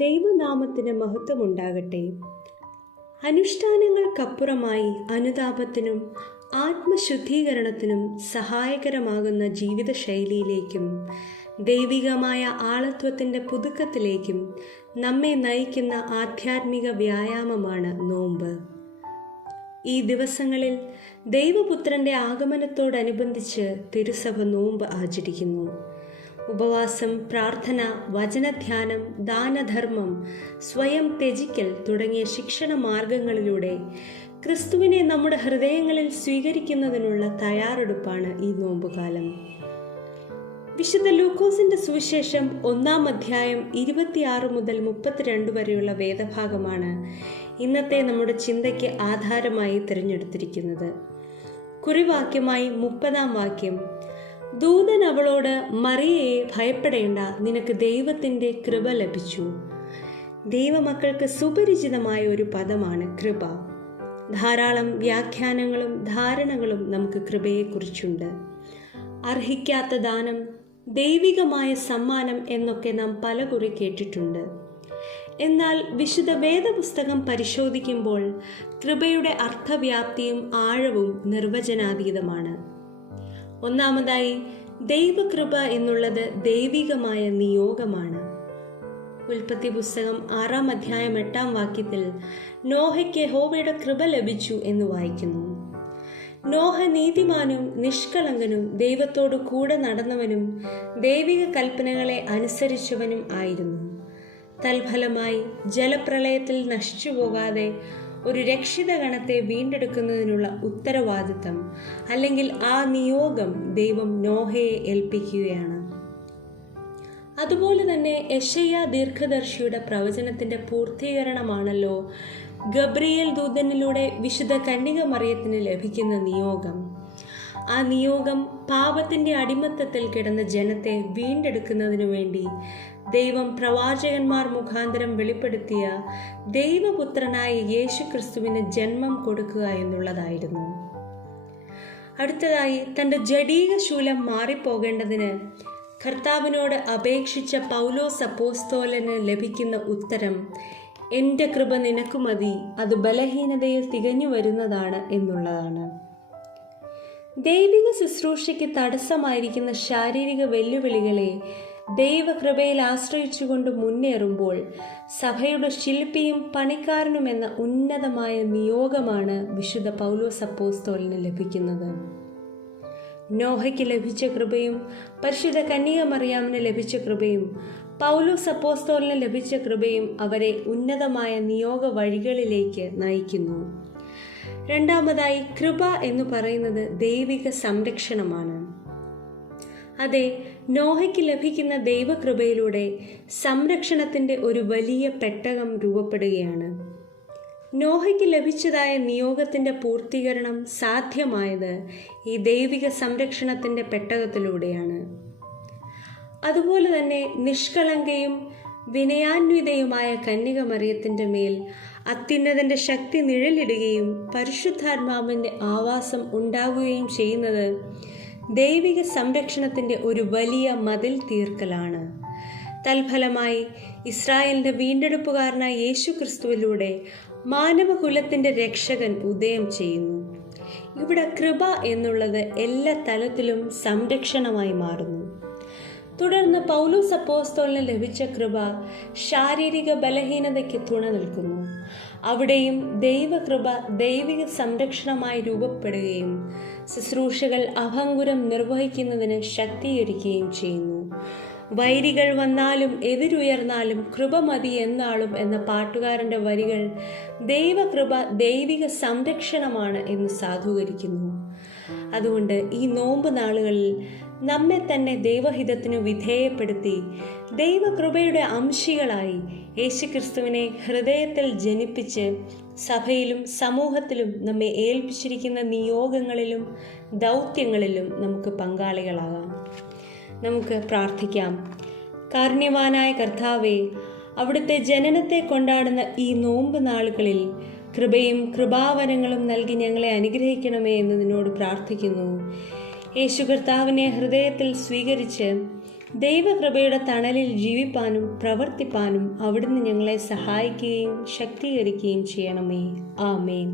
ദൈവനാമത്തിന് മഹത്വമുണ്ടാകട്ടെ. അനുഷ്ഠാനങ്ങൾക്കപ്പുറമായി അനുതാപത്തിനും ആത്മശുദ്ധീകരണത്തിനും സഹായകരമാകുന്ന ജീവിതശൈലിയിലേക്കും ദൈവികമായ ആളത്വത്തിൻ്റെ പുതുക്കത്തിലേക്കും നമ്മെ നയിക്കുന്ന ആധ്യാത്മിക വ്യായാമമാണ് നോമ്പ്. ഈ ദിവസങ്ങളിൽ ദൈവപുത്രൻ്റെ ആഗമനത്തോടനുബന്ധിച്ച് തിരുസഭ നോമ്പ് ആചരിക്കുന്നു. ഉപവാസം, പ്രാർത്ഥന, വചനധ്യാനം, ദാനധർമ്മം, സ്വയം ത്യജിക്കൽ തുടങ്ങിയ ശിക്ഷണ മാർഗങ്ങളിലൂടെ ക്രിസ്തുവിനെ നമ്മുടെ ഹൃദയങ്ങളിൽ സ്വീകരിക്കുന്നതിനുള്ള തയ്യാറെടുപ്പാണ് ഈ നോമ്പുകാലം. വിശുദ്ധ ലൂക്കോസിന്റെ സുവിശേഷം 1-ാം അധ്യായം 26 മുതൽ 32 വരെയുള്ള വേദഭാഗമാണ് ഇന്നത്തെ നമ്മുടെ ചിന്തയ്ക്ക് ആധാരമായി തിരഞ്ഞെടുത്തിരിക്കുന്നത്. കുറിവാക്യമായി 30-ാം വാക്യം: ദൂതൻ അവളോട്, മറിയയെ ഭയപ്പെടേണ്ട, നിനക്ക് ദൈവത്തിൻ്റെ കൃപ ലഭിച്ചു. ദൈവമക്കൾക്ക് സുപരിചിതമായ ഒരു പദമാണ് കൃപ. ധാരാളം വ്യാഖ്യാനങ്ങളും ധാരണകളും നമുക്ക് കൃപയെക്കുറിച്ചുണ്ട്. അർഹിക്കാത്ത ദാനം, ദൈവികമായ സമ്മാനം എന്നൊക്കെ നാം പലകുറി കേട്ടിട്ടുണ്ട്. എന്നാൽ വിശുദ്ധ വേദപുസ്തകം പരിശോധിക്കുമ്പോൾ കൃപയുടെ അർത്ഥവ്യാപ്തിയും ആഴവും നിർവചനാതീതമാണ്. ഒന്നാമതായി, ദൈവകൃപ എന്നുള്ളത് ദൈവികമായ നിയോഗമാണ്. ഉൽപ്പത്തി പുസ്തകം 6-ാം അധ്യായം 8-ാം വാക്യത്തിൽ നോഹയ്ക്ക് യഹോവയുടെ കൃപ ലഭിച്ചു എന്ന് വായിക്കുന്നു. നോഹ നീതിമാനും നിഷ്കളങ്കനും ദൈവത്തോടു കൂടെ നടന്നവനും ദൈവിക കൽപ്പനകളെ അനുസരിച്ചവനും ആയിരുന്നു. തൽഫലമായി ജലപ്രളയത്തിൽ നശിച്ചു പോകാതെ ഒരു രക്ഷിത ഗണത്തെ വീണ്ടെടുക്കുന്നതിനുള്ള ഉത്തരവാദിത്തം അല്ലെങ്കിൽ ആ നിയോഗം ദൈവം നോഹയെ ഏൽപ്പിക്കുകയാണ്. അതുപോലെ തന്നെ യെശയ്യാ ദീർഘദർശിയുടെ പ്രവചനത്തിന്റെ പൂർത്തീകരണമാണല്ലോ ഗബ്രിയേൽ ദൂതനിലൂടെ വിശുദ്ധ കന്യക മറിയത്തിന് ലഭിക്കുന്ന നിയോഗം. ആ നിയോഗം പാപത്തിന്റെ അടിമത്തത്തിൽ കിടന്ന ജനത്തെ വീണ്ടെടുക്കുന്നതിനു വേണ്ടി ദൈവം പ്രവാചകന്മാർ മുഖാന്തരം വെളിപ്പെടുത്തിയ ദൈവപുത്രനായ യേശു ക്രിസ്തുവിന് ജന്മം കൊടുക്കുക എന്നുള്ളതായിരുന്നു. അടുത്തതായി, തൻ്റെ ജഡീക ശൂലം മാറിപ്പോകേണ്ടതിന് കർത്താവിനോട് അപേക്ഷിച്ച പൗലോസ് അപ്പോസ്തലന് ലഭിക്കുന്ന ഉത്തരം, എൻ്റെ കൃപ നിനക്കു മതി, അത് ബലഹീനതയിൽ തികഞ്ഞു വരുന്നതാണ് എന്നുള്ളതാണ്. ദൈവിക ശുശ്രൂഷയ്ക്ക് തടസ്സമായിരിക്കുന്ന ശാരീരിക വെല്ലുവിളികളെ ദൈവകൃപയിൽ ആശ്രയിച്ചുകൊണ്ട് മുന്നേറുമ്പോൾ സഭയുടെ ശില്പിയും പണിക്കാരനുമെന്ന ഉന്നതമായ നിയോഗമാണ് വിശുദ്ധ പൗലോസ് അപ്പോസ്തലന് ലഭിക്കുന്നത്. നോഹയ്ക്ക് ലഭിച്ച കൃപയും പരിശുദ്ധ കന്യക മറിയാമിന് ലഭിച്ച കൃപയും പൗലോസ് അപ്പോസ്തലന് ലഭിച്ച കൃപയും അവരെ ഉന്നതമായ നിയോഗ വഴികളിലേക്ക് നയിക്കുന്നു. രണ്ടാമതായി, കൃപ എന്ന് പറയുന്നത് ദൈവിക സംരക്ഷണമാണ്. അതെ, നോഹയ്ക്ക് ലഭിക്കുന്ന ദൈവകൃപയിലൂടെ സംരക്ഷണത്തിന്റെ ഒരു വലിയ പെട്ടകം രൂപപ്പെടുകയാണ്. നോഹയ്ക്ക് ലഭിച്ചതായ നിയോഗത്തിന്റെ പൂർത്തീകരണം സാധ്യമായത് ഈ ദൈവിക സംരക്ഷണത്തിന്റെ പെട്ടകത്തിലൂടെയാണ്. അതുപോലെ തന്നെ നിഷ്കളങ്കയും വിനയാന്വിതയുമായ കന്യക മറിയത്തിന്റെ മേൽ അത്യുന്നതന്റെ ശക്തി നിഴലിടുകയും പരിശുദ്ധാത്മാവിന്റെ ആവാസം ഉണ്ടാകുകയും ചെയ്യുന്നത് ദൈവിക സംരക്ഷണത്തിന്റെ ഒരു വലിയ മതിൽ തീർക്കലാണ്. തൽഫലമായി ഇസ്രായേലിന്റെ വീണ്ടെടുപ്പുകാരനായ യേശു ക്രിസ്തുവിലൂടെ മാനവകുലത്തിന്റെ രക്ഷകൻ ഉദയം ചെയ്യുന്നു. ഇവിടെ കൃപ എന്നുള്ളത് എല്ലാ തലത്തിലും സംരക്ഷണമായി മാറുന്നു. തുടർന്ന് പൗലോസ് അപ്പോസ്തലന് ലഭിച്ച കൃപ ശാരീരിക ബലഹീനതയ്ക്ക് തുണ നിൽക്കുന്നു. അവിടെയും ദൈവകൃപ ദൈവിക സംരക്ഷണമായി രൂപപ്പെടുകയും ശുശ്രൂഷകൾ അഭംഗുരം നിർവഹിക്കുന്നതിന് ശക്തീകരിക്കുകയും ചെയ്യുന്നു. വൈരികൾ വന്നാലും എതിരുയർന്നാലും കൃപ മതി എന്നാളും എന്ന പാട്ടുകാരന്റെ വരികൾ ദൈവകൃപ ദൈവിക സംരക്ഷണമാണ് എന്ന് സാധൂകരിക്കുന്നു. അതുകൊണ്ട് ഈ നോമ്പ് നാളുകളിൽ നമ്മെ തന്നെ ദൈവഹിതത്തിനു വിധേയപ്പെടുത്തി ദൈവകൃപയുടെ അംശികളായി യേശുക്രിസ്തുവിനെ ഹൃദയത്തിൽ ജനിപ്പിച്ച് സഭയിലും സമൂഹത്തിലും നമ്മെ ഏൽപ്പിച്ചിരിക്കുന്ന നിയോഗങ്ങളിലും ദൗത്യങ്ങളിലും നമുക്ക് പങ്കാളികളാകാം. നമുക്ക് പ്രാർത്ഥിക്കാം. കാരുണ്യവാനായ കർത്താവേ, അവിടുത്തെ ജനനത്തെ കൊണ്ടാടുന്ന ഈ നോമ്പ് നാളുകളിൽ കൃപയും കൃപാവരങ്ങളും നൽകി ഞങ്ങളെ അനുഗ്രഹിക്കണമേ എന്ന് നിന്നോട് പ്രാർത്ഥിക്കുന്നു. യേശു കർത്താവിനെ ഹൃദയത്തിൽ സ്വീകരിച്ച് ദൈവകൃപയുടെ തണലിൽ ജീവിപ്പാനും പ്രവർത്തിപ്പാനും അവിടുന്ന് ഞങ്ങളെ സഹായിക്കുകയും ശക്തീകരിക്കുകയും ചെയ്യണമേ. ആമേൻ.